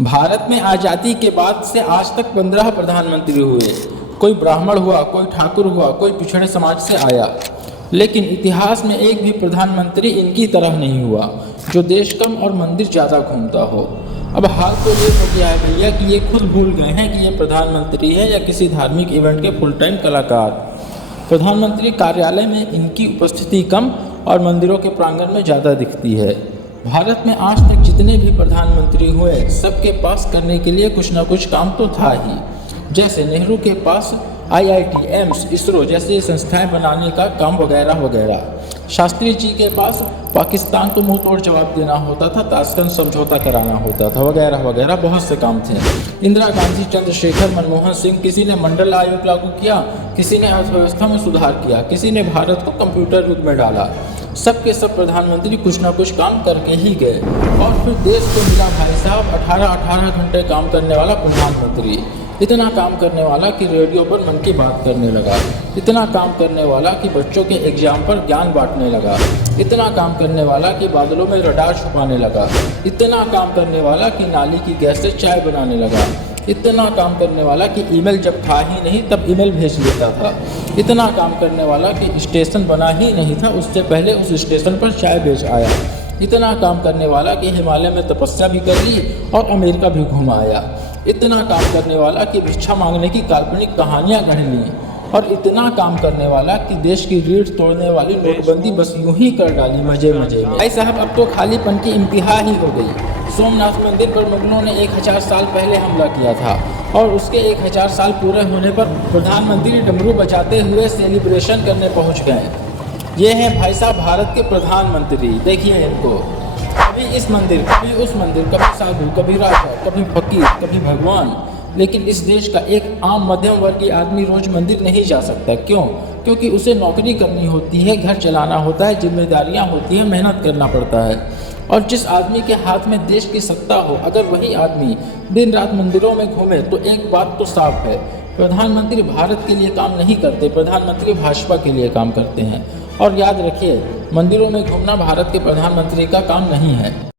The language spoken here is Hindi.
भारत में आज़ादी के बाद से आज तक 15 प्रधानमंत्री हुए। कोई ब्राह्मण हुआ, कोई ठाकुर हुआ, कोई पिछड़े समाज से आया, लेकिन इतिहास में एक भी प्रधानमंत्री इनकी तरह नहीं हुआ जो देश कम और मंदिर ज़्यादा घूमता हो। अब हाल तो ये हो गया है भैया कि ये खुद भूल गए हैं कि ये प्रधानमंत्री है या किसी धार्मिक इवेंट के फुल टाइम कलाकार। प्रधानमंत्री कार्यालय में इनकी उपस्थिति कम और मंदिरों के प्रांगण में ज़्यादा दिखती है। भारत में आज तक जितने भी प्रधानमंत्री हुए सबके पास करने के लिए कुछ ना कुछ काम तो था ही। जैसे नेहरू के पास IIT, एम्स, इसरो जैसे संस्थाएं बनाने का काम वगैरह वगैरह। शास्त्री जी के पास पाकिस्तान को मुंह तोड़ जवाब देना होता था, ताशकंद समझौता कराना होता था, वगैरह वगैरह बहुत से काम थे। इंदिरा गांधी, चंद्रशेखर, मनमोहन सिंह, किसी ने मंडल आयोग लागू किया, किसी ने अर्थव्यवस्था में सुधार किया, किसी ने भारत को कंप्यूटर युग में डाला। सबके सब प्रधानमंत्री कुछ ना कुछ काम करके ही गए और फिर देश को मिला भाई साहब 18 घंटे काम करने वाला प्रधानमंत्री। इतना काम करने वाला कि रेडियो पर मन की बात करने लगा, इतना काम करने वाला कि बच्चों के एग्जाम पर ज्ञान बांटने लगा, इतना काम करने वाला कि बादलों में रडार छुपाने लगा, इतना काम करने वाला कि नाली की गैस से चाय बनाने लगा, इतना काम करने वाला कि ईमेल जब था ही नहीं तब ईमेल भेज देता था, इतना काम करने वाला कि स्टेशन बना ही नहीं था उससे पहले उस स्टेशन पर चाय बेच आया, इतना काम करने वाला कि हिमालय में तपस्या भी कर ली और अमेरिका भी घुमा आया, इतना काम करने वाला कि भिक्षा मांगने की काल्पनिक कहानियां गढ़ ली, और इतना काम करने वाला कि देश की रीढ़ तोड़ने वाली नोटबंदी बस यूं ही कर डाली मजे मजे में। भाई साहब अब तो खालीपन की इंतहा ही हो गई। सोमनाथ मंदिर पर मुगलों ने 1000 साल पहले हमला किया था और उसके 1000 साल पूरे होने पर प्रधानमंत्री डमरू बजाते हुए सेलिब्रेशन करने पहुँच गए। ये हैं भाई साहब भारत के प्रधानमंत्री, देखिए इनको। कभी इस मंदिर, कभी उस मंदिर, कभी साधु, कभी राजा, कभी फकीर, कभी भगवान। लेकिन इस देश का एक आम मध्यम वर्गीय आदमी रोज मंदिर नहीं जा सकता। क्यों? क्योंकि उसे नौकरी करनी होती है, घर चलाना होता है, जिम्मेदारियां होती हैं, मेहनत करना पड़ता है। और जिस आदमी के हाथ में देश की सत्ता हो, अगर वही आदमी दिन रात मंदिरों में घूमे तो एक बात तो साफ है, प्रधानमंत्री भारत के लिए काम नहीं करते, प्रधानमंत्री भाजपा के लिए काम करते हैं। और याद रखिए, मंदिरों में घूमना भारत के प्रधानमंत्री का काम नहीं है।